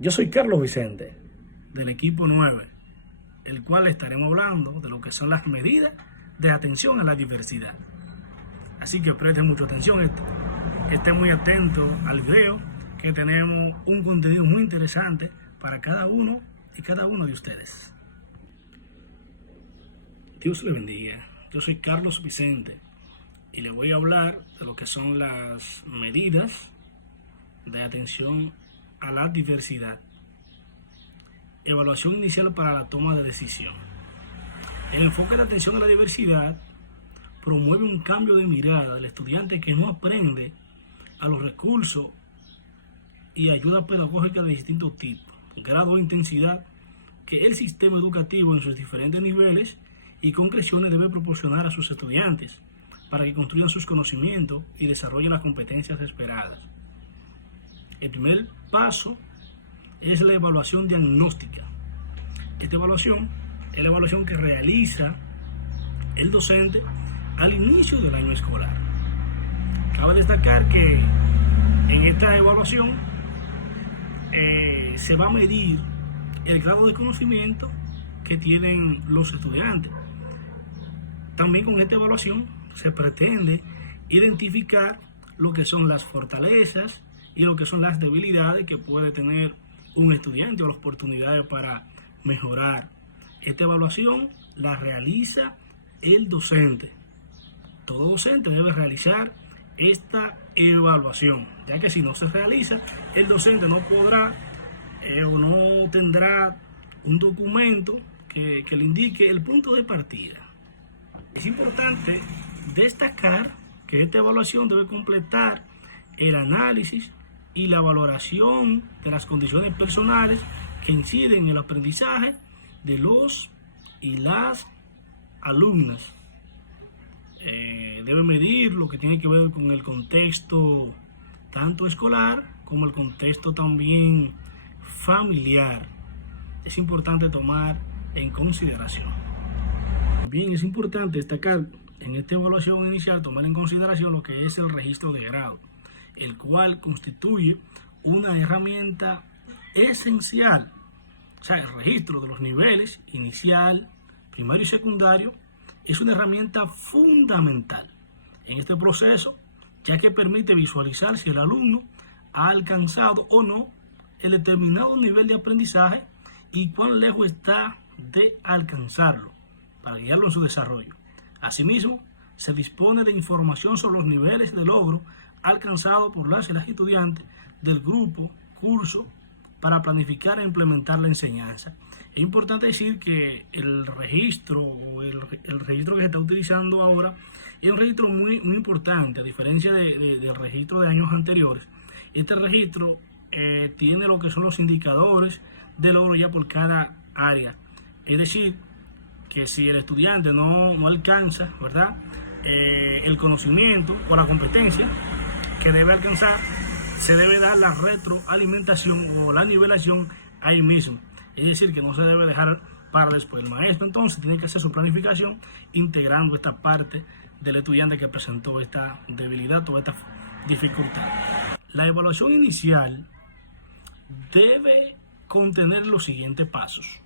Yo soy Carlos Vicente, del equipo 9, el cual estaremos hablando de lo que son las medidas de atención a la diversidad. Así que presten mucha atención, estén muy atentos al video, que tenemos un contenido muy interesante para cada uno y cada uno de ustedes. Dios le bendiga. Yo soy Carlos Vicente y le voy a hablar de lo que son las medidas de atención a la diversidad. Evaluación inicial para la toma de decisión. El enfoque de atención a la diversidad promueve un cambio de mirada del estudiante que no aprende a los recursos y ayuda pedagógica de distintos tipos, grado e intensidad que el sistema educativo en sus diferentes niveles y concreciones debe proporcionar a sus estudiantes para que construyan sus conocimientos y desarrollen las competencias esperadas. El primer paso es la evaluación diagnóstica. Esta evaluación es la evaluación que realiza el docente al inicio del año escolar. Cabe destacar que en esta evaluación se va a medir el grado de conocimiento que tienen los estudiantes. También con esta evaluación se pretende identificar lo que son las fortalezas y lo que son las debilidades que puede tener un estudiante o las oportunidades para mejorar. Esta evaluación la realiza el docente. Todo docente debe realizar esta evaluación, ya que si no se realiza, el docente no podrá o no tendrá un documento que le indique el punto de partida. Es importante destacar que esta evaluación debe completar el análisis y la valoración de las condiciones personales que inciden en el aprendizaje de los y las alumnas. Debe medir lo que tiene que ver con el contexto tanto escolar como el contexto también familiar. Es importante tomar en consideración. Bien, es importante destacar en esta evaluación inicial, tomar en consideración lo que es el registro de grado, el cual constituye una herramienta esencial. O sea, el registro de los niveles inicial, primario y secundario es una herramienta fundamental en este proceso, ya que permite visualizar si el alumno ha alcanzado o no el determinado nivel de aprendizaje y cuán lejos está de alcanzarlo, para guiarlo en su desarrollo. Asimismo, se dispone de información sobre los niveles de logro alcanzados por las y las estudiantes del grupo, curso, para planificar e implementar la enseñanza. Es importante decir que el registro que se está utilizando ahora es un registro muy importante, a diferencia del registro de años anteriores. Este registro tiene lo que son los indicadores de logro ya por cada área. Es decir, que si el estudiante no alcanza, ¿verdad?, el conocimiento o la competencia que debe alcanzar, se debe dar la retroalimentación o la nivelación ahí mismo. Es decir, que no se debe dejar para después. El maestro entonces tiene que hacer su planificación integrando esta parte del estudiante que presentó esta debilidad o esta dificultad. La evaluación inicial debe contener los siguientes pasos.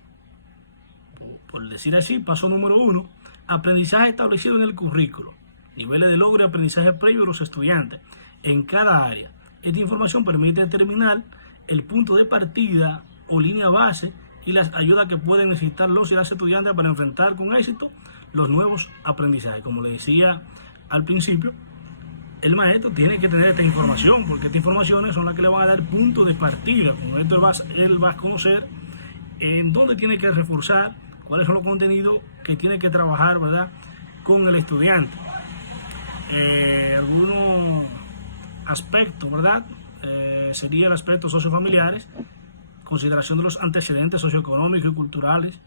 Por decir así, paso número 1, aprendizaje establecido en el currículo, niveles de logro y aprendizaje previo de los estudiantes en cada área. Esta información permite determinar el punto de partida o línea base y las ayudas que pueden necesitar los y las estudiantes para enfrentar con éxito los nuevos aprendizajes. Como le decía al principio, el maestro tiene que tener esta información, porque estas informaciones son las que le van a dar punto de partida. Con esto él va a conocer en dónde tiene que reforzar, cuáles son los contenidos que tiene que trabajar, ¿verdad?, con el estudiante. Algunos aspectos, ¿verdad?, sería el aspecto sociofamiliares, consideración de los antecedentes socioeconómicos y culturales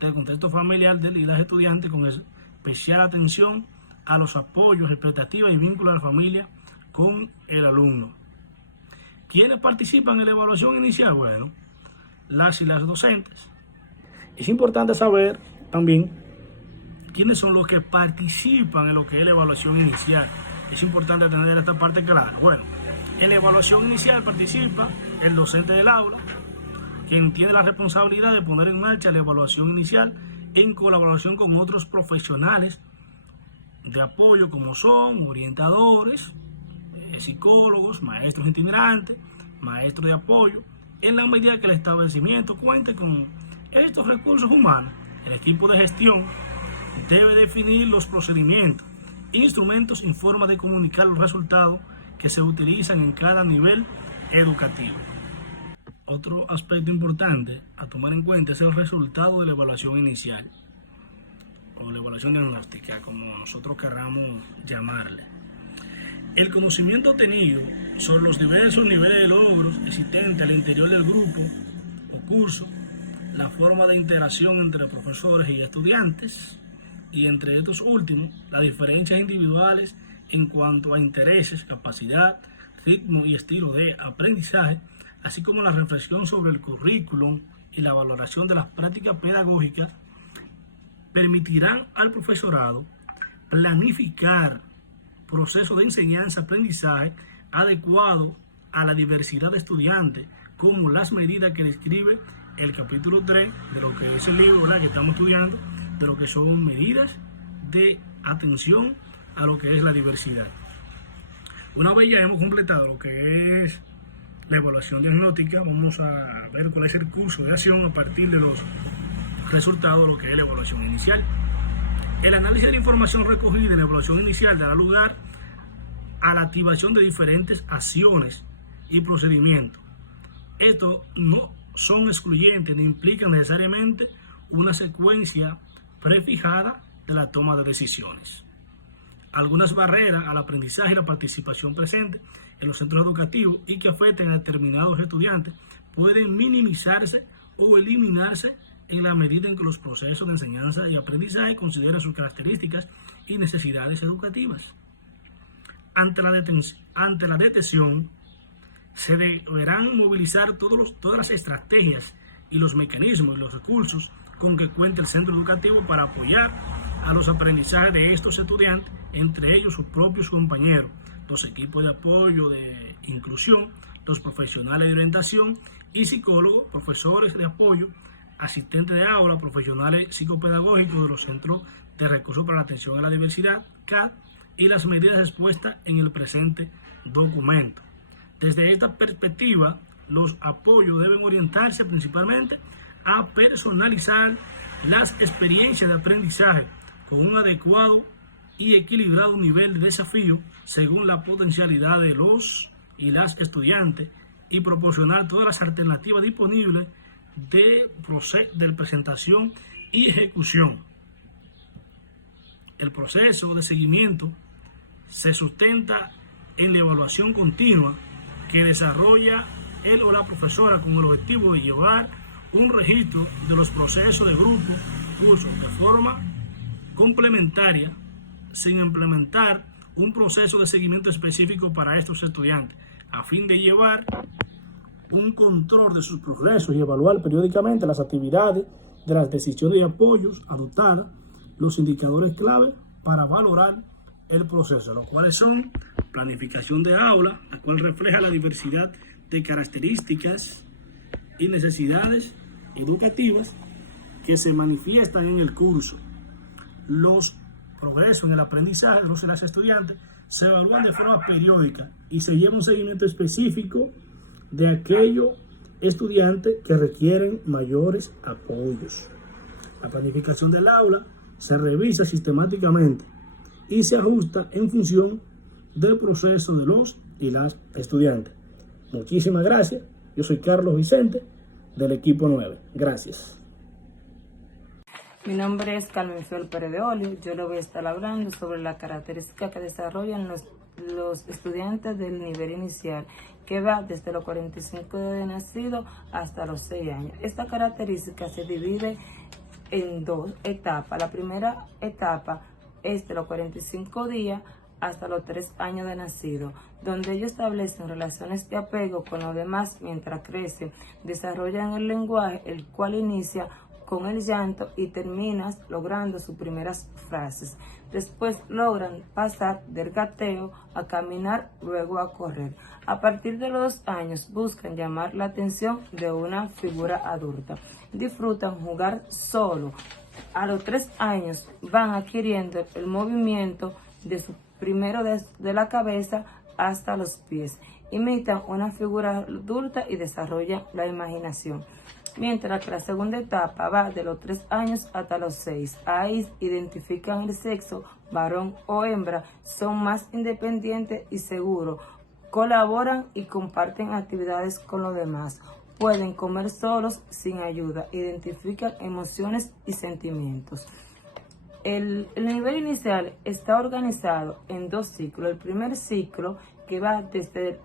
del contexto familiar y las estudiantes, con especial atención a los apoyos, expectativas y vínculos de la familia con el alumno. ¿Quiénes participan en la evaluación inicial? Bueno, las y las docentes. Es importante saber también quiénes son los que participan en lo que es la evaluación inicial. Es importante tener esta parte clara. Bueno, en la evaluación inicial participa el docente del aula, quien tiene la responsabilidad de poner en marcha la evaluación inicial en colaboración con otros profesionales de apoyo como son orientadores, psicólogos, maestros itinerantes, maestros de apoyo, en la medida que el establecimiento cuente con estos recursos humanos. El equipo de gestión debe definir los procedimientos, instrumentos y formas de comunicar los resultados que se utilizan en cada nivel educativo. Otro aspecto importante a tomar en cuenta es el resultado de la evaluación inicial o la evaluación diagnóstica, como nosotros queramos llamarle. El conocimiento obtenido sobre los diversos niveles de logros existentes al interior del grupo o curso, la forma de interacción entre profesores y estudiantes, y entre estos últimos, las diferencias individuales en cuanto a intereses, capacidad, ritmo y estilo de aprendizaje, así como la reflexión sobre el currículum y la valoración de las prácticas pedagógicas, permitirán al profesorado planificar procesos de enseñanza-aprendizaje adecuado a la diversidad de estudiantes, como las medidas que describe el capítulo 3 de lo que es el libro, ¿verdad?, que estamos estudiando, de lo que son medidas de atención a lo que es la diversidad. Una vez ya hemos completado lo que es la evaluación diagnóstica, vamos a ver cuál es el curso de acción a partir de los resultados de lo que es la evaluación inicial. El análisis de la información recogida en la evaluación inicial dará lugar a la activación de diferentes acciones y procedimientos. Estos no son excluyentes ni implican necesariamente una secuencia prefijada de la toma de decisiones. Algunas barreras al aprendizaje y la participación presente en los centros educativos y que afecten a determinados estudiantes pueden minimizarse o eliminarse en la medida en que los procesos de enseñanza y aprendizaje consideran sus características y necesidades educativas. Ante la detección, se deberán movilizar todas las estrategias y los mecanismos y los recursos con que cuenta el centro educativo para apoyar a los aprendizajes de estos estudiantes, entre ellos sus propios compañeros, los equipos de apoyo de inclusión, los profesionales de orientación y psicólogos, profesores de apoyo, asistentes de aula, profesionales psicopedagógicos de los centros de recursos para la atención a la diversidad, CAD, y las medidas expuestas en el presente documento. Desde esta perspectiva, los apoyos deben orientarse principalmente a personalizar las experiencias de aprendizaje con un adecuado y equilibrado nivel de desafío según la potencialidad de los y las estudiantes y proporcionar todas las alternativas disponibles de presentación y ejecución. El proceso de seguimiento se sustenta en la evaluación continua que desarrolla él o la profesora con el objetivo de llevar un registro de los procesos de grupo, curso, de forma complementaria, sin implementar un proceso de seguimiento específico para estos estudiantes, a fin de llevar un control de sus progresos y evaluar periódicamente las actividades de las decisiones y apoyos adoptadas, los indicadores clave para valorar el proceso, los cuales son planificación de aula, la cual refleja la diversidad de características y necesidades educativas que se manifiestan en el curso. Los progresos en el aprendizaje de los y las estudiantes se evalúan de forma periódica y se lleva un seguimiento específico de aquellos estudiantes que requieren mayores apoyos. La planificación del aula se revisa sistemáticamente y se ajusta en función del proceso de los y las estudiantes. Muchísimas gracias. Yo soy Carlos Vicente del equipo 9. Gracias. Mi nombre es Carmen Fiol Pérez de Olio. Yo le voy a estar hablando sobre las características que desarrollan los estudiantes del nivel inicial, que va desde los 45 días de nacido hasta los 6 años. Esta característica se divide en dos etapas. La primera etapa es de los 45 días hasta los 3 años de nacido, donde ellos establecen relaciones de apego con los demás mientras crecen, desarrollan el lenguaje, el cual inicia con el llanto y terminas logrando sus primeras frases. Después logran pasar del gateo a caminar, luego a correr. A partir de los 2 años buscan llamar la atención de una figura adulta. Disfrutan jugar solo. A los 3 años van adquiriendo el movimiento primero de la cabeza hasta los pies. Imitan una figura adulta y desarrollan la imaginación. Mientras que la segunda etapa va de los 3 años hasta los 6. Ahí identifican el sexo, varón o hembra, son más independientes y seguros, colaboran y comparten actividades con los demás, pueden comer solos sin ayuda, identifican emociones y sentimientos. El nivel inicial está organizado en 2 ciclos. El primer ciclo, que va desde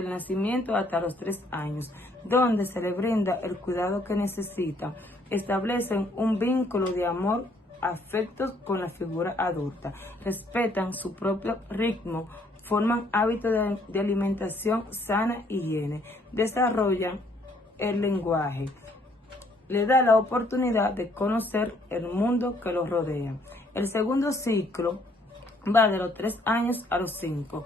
el nacimiento hasta los 3 años, donde se le brinda el cuidado que necesita. Establecen un vínculo de amor, afectos con la figura adulta, respetan su propio ritmo, forman hábitos de alimentación sana y higiene, desarrollan el lenguaje, le da la oportunidad de conocer el mundo que los rodea. El segundo ciclo va de los 3 años a los 5.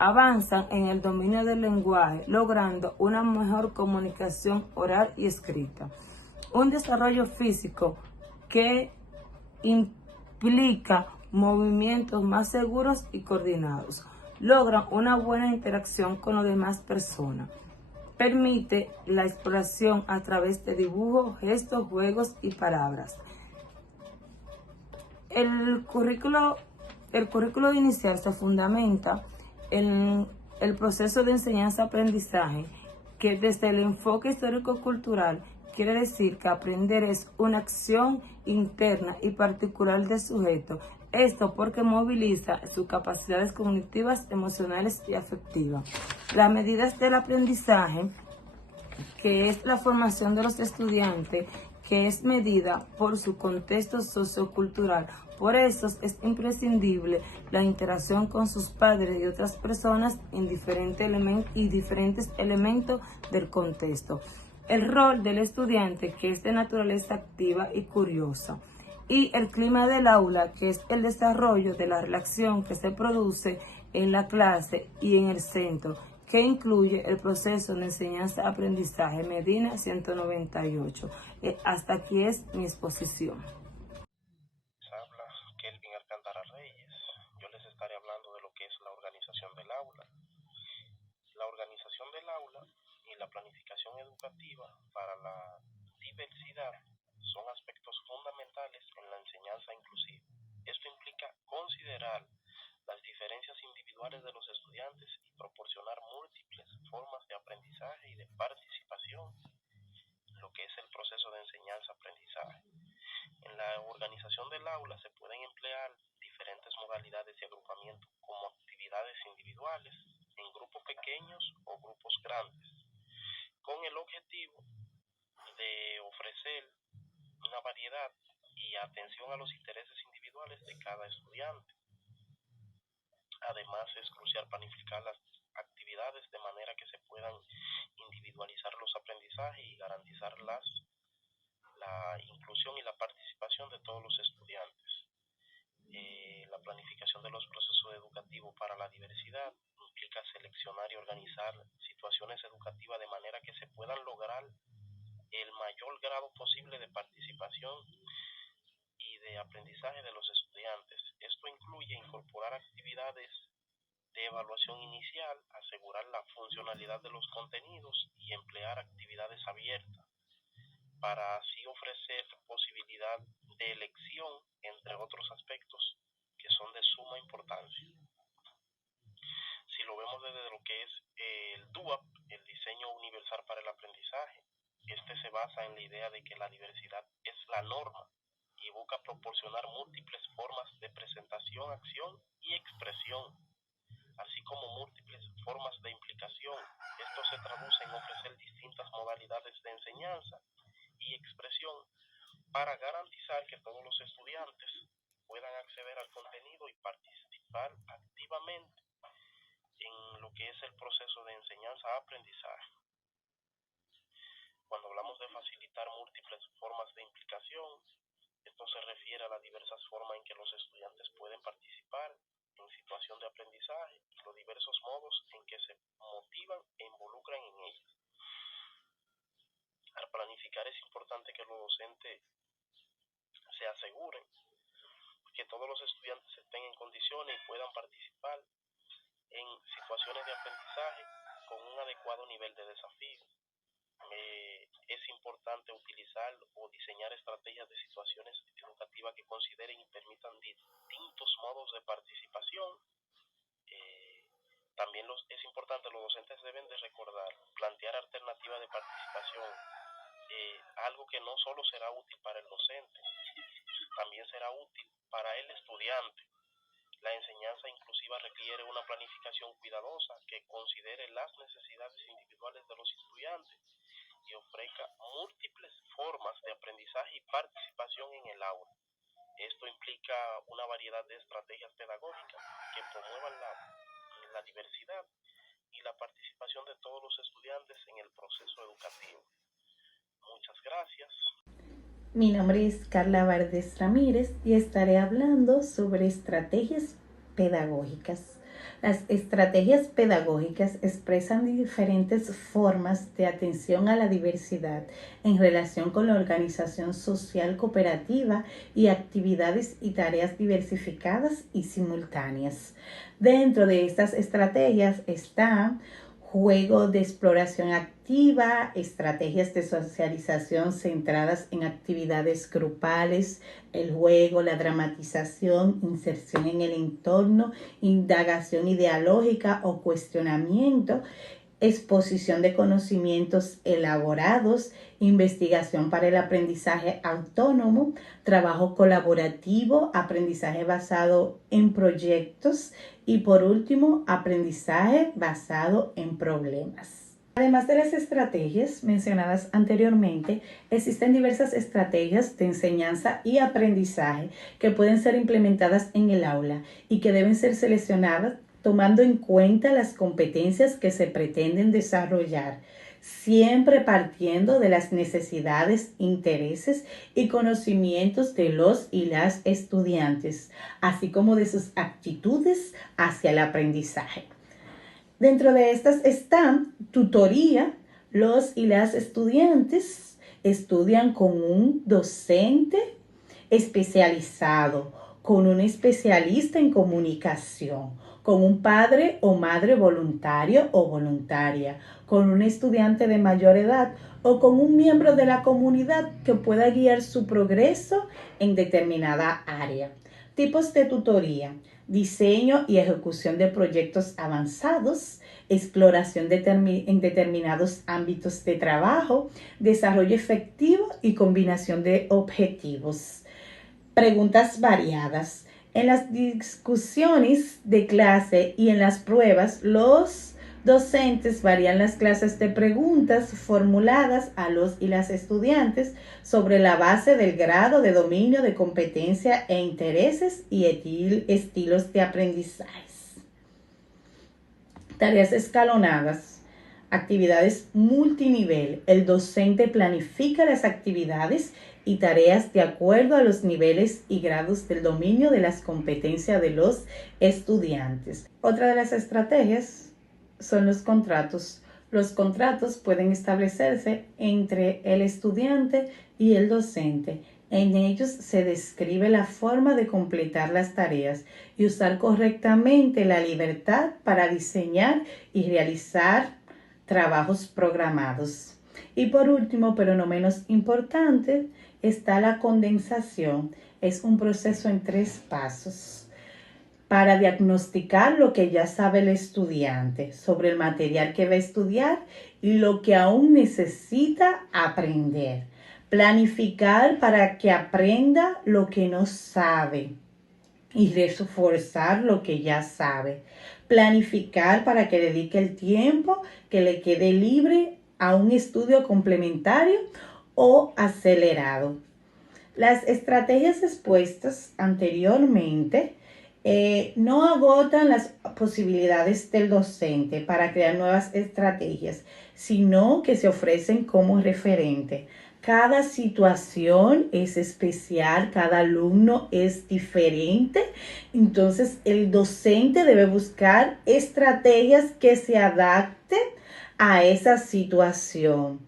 Avanzan en el dominio del lenguaje, logrando una mejor comunicación oral y escrita. Un desarrollo físico que implica movimientos más seguros y coordinados. Logran una buena interacción con las demás personas. Permite la exploración a través de dibujos, gestos, juegos y palabras. El currículo inicial se fundamenta en el proceso de enseñanza-aprendizaje, que desde el enfoque histórico-cultural quiere decir que aprender es una acción interna y particular del sujeto. Esto porque moviliza sus capacidades cognitivas, emocionales y afectivas. Las medidas del aprendizaje, que es la formación de los estudiantes, que es medida por su contexto sociocultural. Por eso es imprescindible la interacción con sus padres y otras personas en diferentes elementos del contexto. El rol del estudiante, que es de naturaleza activa y curiosa. Y el clima del aula, que es el desarrollo de la relación que se produce en la clase y en el centro, que incluye el proceso de enseñanza-aprendizaje. Medina 198. Hasta aquí es mi exposición. Habla Kelvin Alcántara Reyes. Yo les estaré hablando de lo que es la organización del aula. La organización del aula y la planificación educativa para la diversidad son aspectos fundamentales en la enseñanza inclusiva. Esto implica considerar las diferencias individuales de los estudiantes y proporcionar múltiples formas de aprendizaje y de participación en lo que es el proceso de enseñanza-aprendizaje. En la organización del aula se pueden emplear diferentes modalidades de agrupamiento, como actividades individuales, en grupos pequeños o grupos grandes, con el objetivo de ofrecer una variedad y atención a los intereses individuales de cada estudiante. Además, es crucial planificar las actividades de manera que se puedan individualizar los aprendizajes y garantizar la inclusión y la participación de todos los estudiantes. La planificación de los procesos educativos para la diversidad implica seleccionar y organizar situaciones educativas de manera que se puedan lograr el mayor grado posible de participación y de aprendizaje de los estudiantes. Esto incluye incorporar actividades de evaluación inicial, asegurar la funcionalidad de los contenidos y emplear actividades abiertas para así ofrecer posibilidad de elección, entre otros aspectos que son de suma importancia. Si lo vemos desde lo que es el DUAP, el diseño universal para el aprendizaje, este se basa en la idea de que la diversidad es la norma y busca proporcionar múltiples formas de presentación, acción y expresión, así como múltiples formas de implicación. Esto se traduce en ofrecer distintas modalidades de enseñanza y expresión para garantizar que todos los estudiantes puedan acceder al contenido y participar activamente en lo que es el proceso de enseñanza-aprendizaje. Cuando hablamos de de facilitar múltiples formas de implicación. Esto se refiere a las diversas formas en que los estudiantes pueden participar en situación de aprendizaje y los diversos modos en que se motivan e involucran en ella. Al planificar es importante que los docentes se aseguren que todos los estudiantes estén en condiciones y puedan participar en situaciones de aprendizaje con un adecuado nivel de desafío. Es importante utilizar o diseñar estrategias de situaciones educativas que consideren y permitan distintos modos de participación. También es importante, los docentes deben de recordar, plantear alternativas de participación, algo que no solo será útil para el docente, también será útil para el estudiante. La enseñanza inclusiva requiere una planificación cuidadosa que considere las necesidades individuales de los estudiantes y ofrezca múltiples formas de aprendizaje y participación en el aula. Esto implica una variedad de estrategias pedagógicas que promuevan la diversidad y la participación de todos los estudiantes en el proceso educativo. Muchas gracias. Mi nombre es Carla Várez Ramírez y estaré hablando sobre estrategias pedagógicas. Las estrategias pedagógicas expresan diferentes formas de atención a la diversidad en relación con la organización social cooperativa y actividades y tareas diversificadas y simultáneas. Dentro de estas estrategias están juego de exploración activa, estrategias de socialización centradas en actividades grupales, el juego, la dramatización, inserción en el entorno, indagación ideológica o cuestionamiento, exposición de conocimientos elaborados, investigación para el aprendizaje autónomo, trabajo colaborativo, aprendizaje basado en proyectos y por último, aprendizaje basado en problemas. Además de las estrategias mencionadas anteriormente, existen diversas estrategias de enseñanza y aprendizaje que pueden ser implementadas en el aula y que deben ser seleccionadas tomando en cuenta las competencias que se pretenden desarrollar, siempre partiendo de las necesidades, intereses y conocimientos de los y las estudiantes, así como de sus actitudes hacia el aprendizaje. Dentro de estas están tutoría. Los y las estudiantes estudian con un docente especializado, con un especialista en comunicación, con un padre o madre voluntario o voluntaria, con un estudiante de mayor edad o con un miembro de la comunidad que pueda guiar su progreso en determinada área. Tipos de tutoría: diseño y ejecución de proyectos avanzados, exploración en determinados ámbitos de trabajo, desarrollo efectivo y combinación de objetivos. Preguntas variadas. En las discusiones de clase y en las pruebas, los docentes varían las clases de preguntas formuladas a los y las estudiantes sobre la base del grado de dominio, de competencia e intereses y estilos de aprendizaje. Tareas escalonadas. Actividades multinivel. El docente planifica las actividades y tareas de acuerdo a los niveles y grados del dominio de las competencias de los estudiantes. Otra de las estrategias son los contratos. Los contratos pueden establecerse entre el estudiante y el docente. En ellos se describe la forma de completar las tareas y usar correctamente la libertad para diseñar y realizar trabajos programados. Y por último, pero no menos importante, está la condensación. Es un proceso en 3 pasos para diagnosticar lo que ya sabe el estudiante sobre el material que va a estudiar y lo que aún necesita aprender. Planificar para que aprenda lo que no sabe y reforzar lo que ya sabe. Planificar para que dedique el tiempo que le quede libre a un estudio complementario o acelerado. Las estrategias expuestas anteriormente No agotan las posibilidades del docente para crear nuevas estrategias, sino que se ofrecen como referente. Cada situación es especial, cada alumno es diferente, entonces el docente debe buscar estrategias que se adapten a esa situación.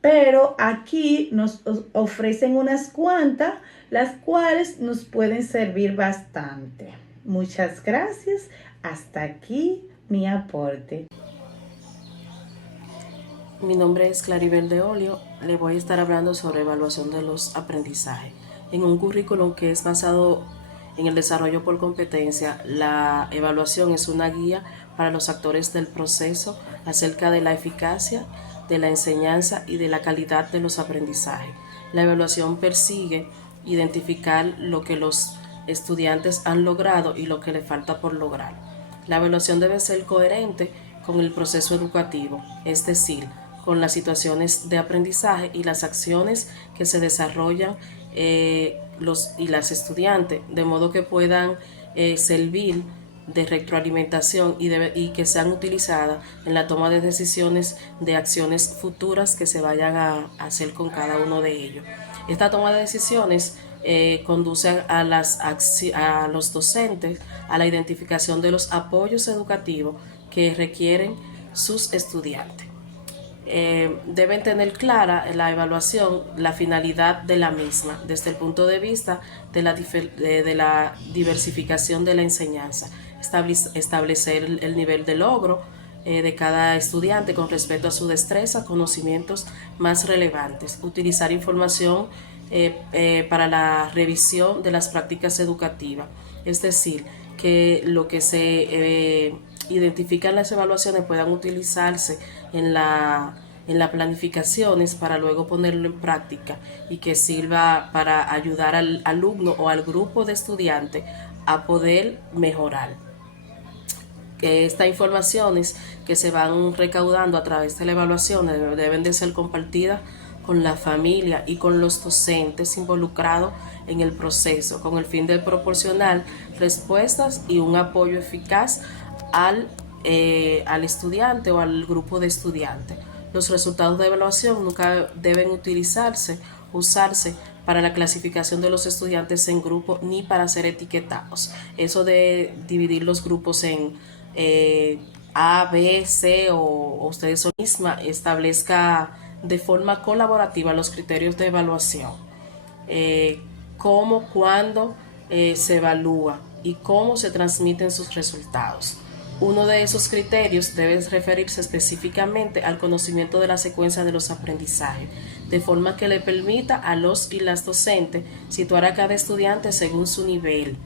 Pero aquí nos ofrecen unas cuantas, las cuales nos pueden servir bastante. Muchas gracias. Hasta aquí mi aporte. Mi nombre es Claribel de Olio. Le voy a estar hablando sobre evaluación de los aprendizajes. En un currículum que es basado en el desarrollo por competencia, la evaluación es una guía para los actores del proceso acerca de la eficacia de la enseñanza y de la calidad de los aprendizajes. La evaluación persigue identificar lo que los estudiantes han logrado y lo que le falta por lograr. La evaluación debe ser coherente con el proceso educativo, es decir, con las situaciones de aprendizaje y las acciones que se desarrollan los y las estudiantes, de modo que puedan servir de retroalimentación y que sean utilizadas en la toma de decisiones de acciones futuras que se vayan a hacer con cada uno de ellos. Esta toma de decisiones conduce a los docentes a la identificación de los apoyos educativos que requieren sus estudiantes. Deben tener clara la evaluación, la finalidad de la misma, desde el punto de vista de la diversificación de la enseñanza, establecer el nivel de logro de cada estudiante con respecto a su destreza, conocimientos más relevantes, utilizar información para la revisión de las prácticas educativas, es decir, que lo que se identifica en las evaluaciones puedan utilizarse en las planificaciones para luego ponerlo en práctica y que sirva para ayudar al alumno o al grupo de estudiantes a poder mejorar. Estas informaciones que se van recaudando a través de la evaluación deben de ser compartidas con la familia y con los docentes involucrados en el proceso, con el fin de proporcionar respuestas y un apoyo eficaz al estudiante o al grupo de estudiantes. Los resultados de evaluación nunca deben usarse para la clasificación de los estudiantes en grupos ni para ser etiquetados. Eso de dividir los grupos en A, B, C o ustedes son misma establezca de forma colaborativa los criterios de evaluación, cómo, cuándo se evalúa y cómo se transmiten sus resultados. Uno de esos criterios debe referirse específicamente al conocimiento de la secuencia de los aprendizajes, de forma que le permita a los y las docentes situar a cada estudiante según su nivel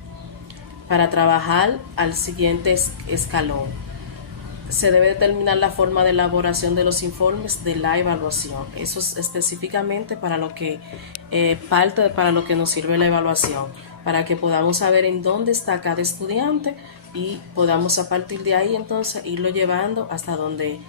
para trabajar al siguiente escalón. Se debe determinar la forma de elaboración de los informes de la evaluación. Eso es específicamente para lo que para lo que nos sirve la evaluación, para que podamos saber en dónde está cada estudiante y podamos a partir de ahí entonces irlo llevando hasta donde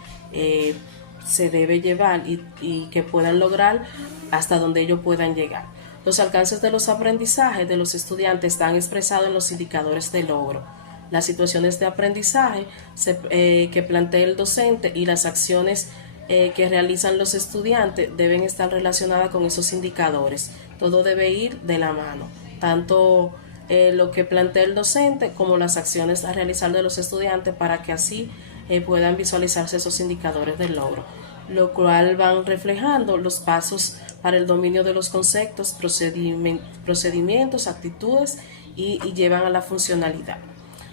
se debe llevar y que puedan lograr hasta donde ellos puedan llegar. Los alcances de los aprendizajes de los estudiantes están expresados en los indicadores de logro. Las situaciones de aprendizaje que plantea el docente y las acciones que realizan los estudiantes deben estar relacionadas con esos indicadores. Todo debe ir de la mano, tanto lo que plantea el docente como las acciones a realizar de los estudiantes para que así puedan visualizarse esos indicadores del logro, lo cual van reflejando los pasos para el dominio de los conceptos, procedimientos, actitudes y llevan a la funcionalidad.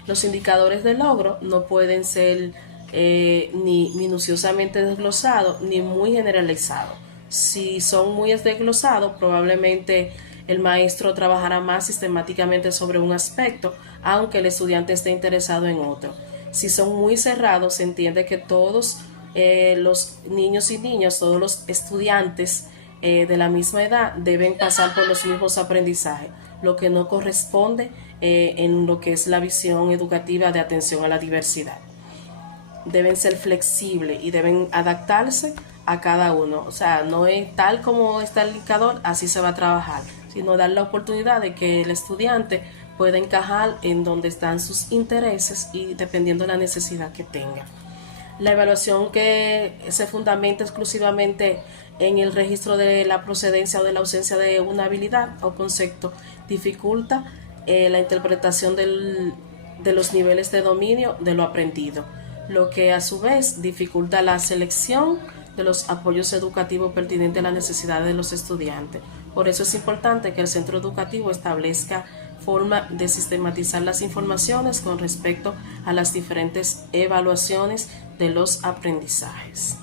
Los indicadores de logro no pueden ser ni minuciosamente desglosados ni muy generalizados. Si son muy desglosados, probablemente el maestro trabajará más sistemáticamente sobre un aspecto, aunque el estudiante esté interesado en otro. Si son muy cerrados, se entiende que todos los niños y niñas, todos los estudiantes de la misma edad deben pasar por los mismos aprendizajes, lo que no corresponde en lo que es la visión educativa de atención a la diversidad. Deben ser flexibles y deben adaptarse a cada uno. O sea, no es tal como está el indicador, así se va a trabajar, sino dar la oportunidad de que el estudiante pueda encajar en donde están sus intereses y dependiendo de la necesidad que tenga. La evaluación que se fundamenta exclusivamente en el registro de la procedencia o de la ausencia de una habilidad o concepto dificulta la interpretación de los niveles de dominio de lo aprendido, lo que a su vez dificulta la selección de los apoyos educativos pertinentes a las necesidades de los estudiantes. Por eso es importante que el centro educativo establezca forma de sistematizar las informaciones con respecto a las diferentes evaluaciones de los aprendizajes.